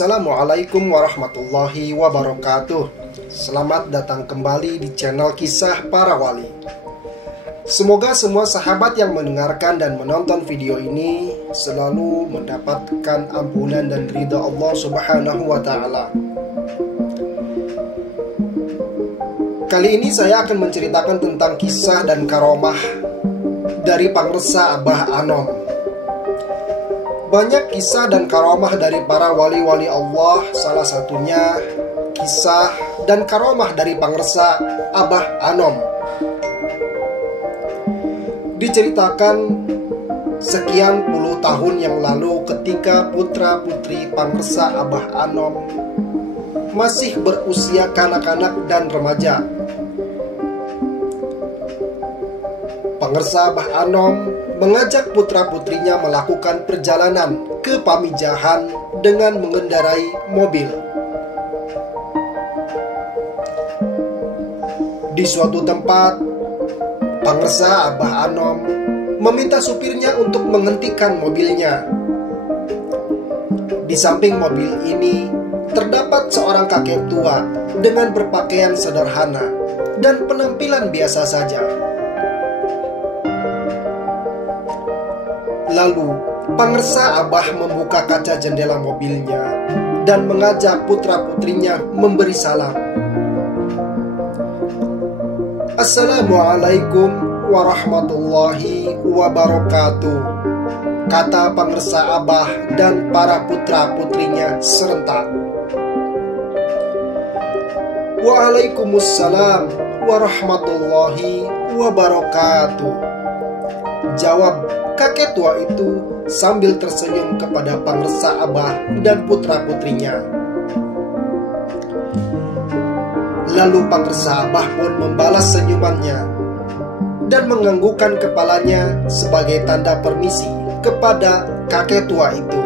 Assalamualaikum warahmatullahi wabarakatuh. Selamat datang kembali di channel Kisah Para Wali. Semoga semua sahabat yang mendengarkan dan menonton video ini selalu mendapatkan ampunan dan ridha Allah Subhanahu wa Ta'ala. Kali ini saya akan menceritakan tentang kisah dan karomah dari Pangresa Abah Anom. Banyak kisah dan karomah dari para wali-wali Allah, salah satunya kisah dan karomah dari Pangresa Abah Anom. Diceritakan sekian puluh tahun yang lalu ketika putra-putri Pangresa Abah Anom masih berusia kanak-kanak dan remaja. Pangresa Abah Anom mengajak putra-putrinya melakukan perjalanan ke Pamijahan dengan mengendarai mobil. Di suatu tempat, Pangresa Abah Anom meminta supirnya untuk menghentikan mobilnya. Di samping mobil ini terdapat seorang kakek tua dengan berpakaian sederhana dan penampilan biasa saja. Lalu, Pangresa Abah membuka kaca jendela mobilnya dan mengajak putra-putrinya memberi salam. Assalamualaikum warahmatullahi wabarakatuh, kata Pangresa Abah dan para putra-putrinya serentak. Waalaikumsalam warahmatullahi wabarakatuh, jawab kakek tua itu sambil tersenyum kepada Pangresa Abah dan putra-putrinya. Lalu Pangresa Abah pun membalas senyumannya dan menganggukkan kepalanya sebagai tanda permisi kepada kakek tua itu.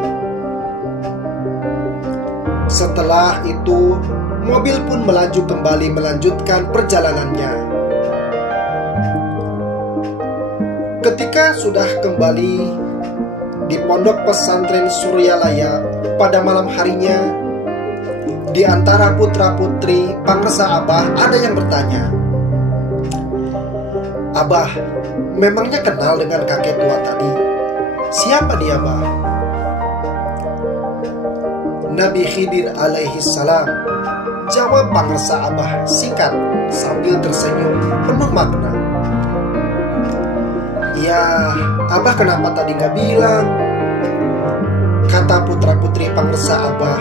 Setelah itu, mobil pun melaju kembali melanjutkan perjalanannya. Ketika sudah kembali di pondok pesantren Suryalaya pada malam harinya, di antara putra-putri Pangresa Abah ada yang bertanya, "Abah, memangnya kenal dengan kakek tua tadi? Siapa dia, Abah?" Nabi Khidir alaihi salam, jawab Pangresa Abah singkat sambil tersenyum penuh makna. "Ya, Abah kenapa tadi gak bilang?" kata putra-putri Pangresa Abah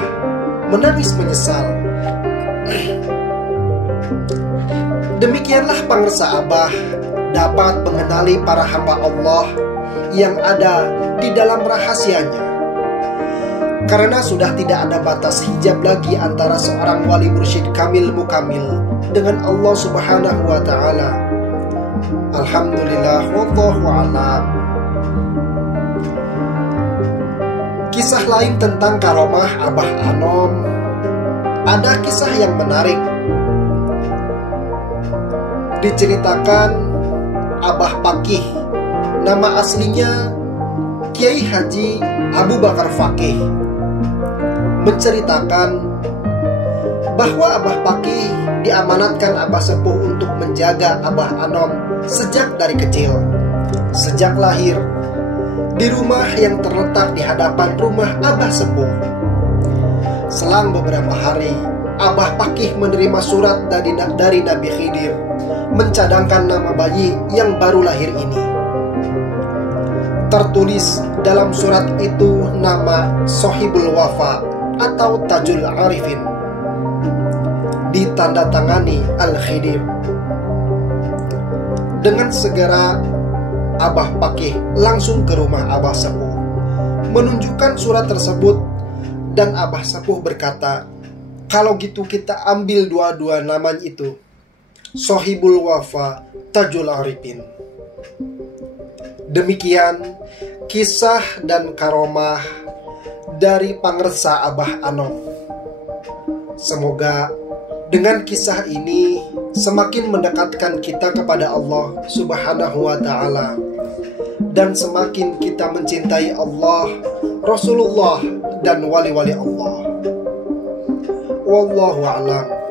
menangis menyesal. Demikianlah Pangresa Abah dapat mengenali para hamba Allah yang ada di dalam rahasianya. Karena sudah tidak ada batas hijab lagi antara seorang wali mursyid kamil mukamil dengan Allah Subhanahu wa Ta'ala. Alhamdulillah, wallahu a'lam. Kisah lain tentang karomah Abah Anom. Ada kisah yang menarik. Diceritakan Abah Pakih, nama aslinya Kiai Haji Abu Bakar Fakih, menceritakan bahwa Abah Pakih diamanatkan Abah Sepuh untuk menjaga Abah Anom sejak dari kecil, sejak lahir, di rumah yang terletak di hadapan rumah Abah Sepuh. Selang beberapa hari, Abah Pakih menerima surat dari Nabi Khidir mencadangkan nama bayi yang baru lahir ini. Tertulis dalam surat itu nama Sohibul Wafa atau Tajul Arifin, ditandatangani Al-Khidir. Dengan segera Abah Pakih langsung ke rumah Abah Sepuh, menunjukkan surat tersebut, dan Abah Sepuh berkata, "Kalau gitu kita ambil dua-dua nama itu, Sohibul Wafa, Tajul Arifin." Demikian kisah dan karomah dari Pangresa Abah Anom. Semoga dengan kisah ini semakin mendekatkan kita kepada Allah Subhanahu wa Ta'ala, dan semakin kita mencintai Allah, Rasulullah, dan wali-wali Allah. Wallahu a'lam.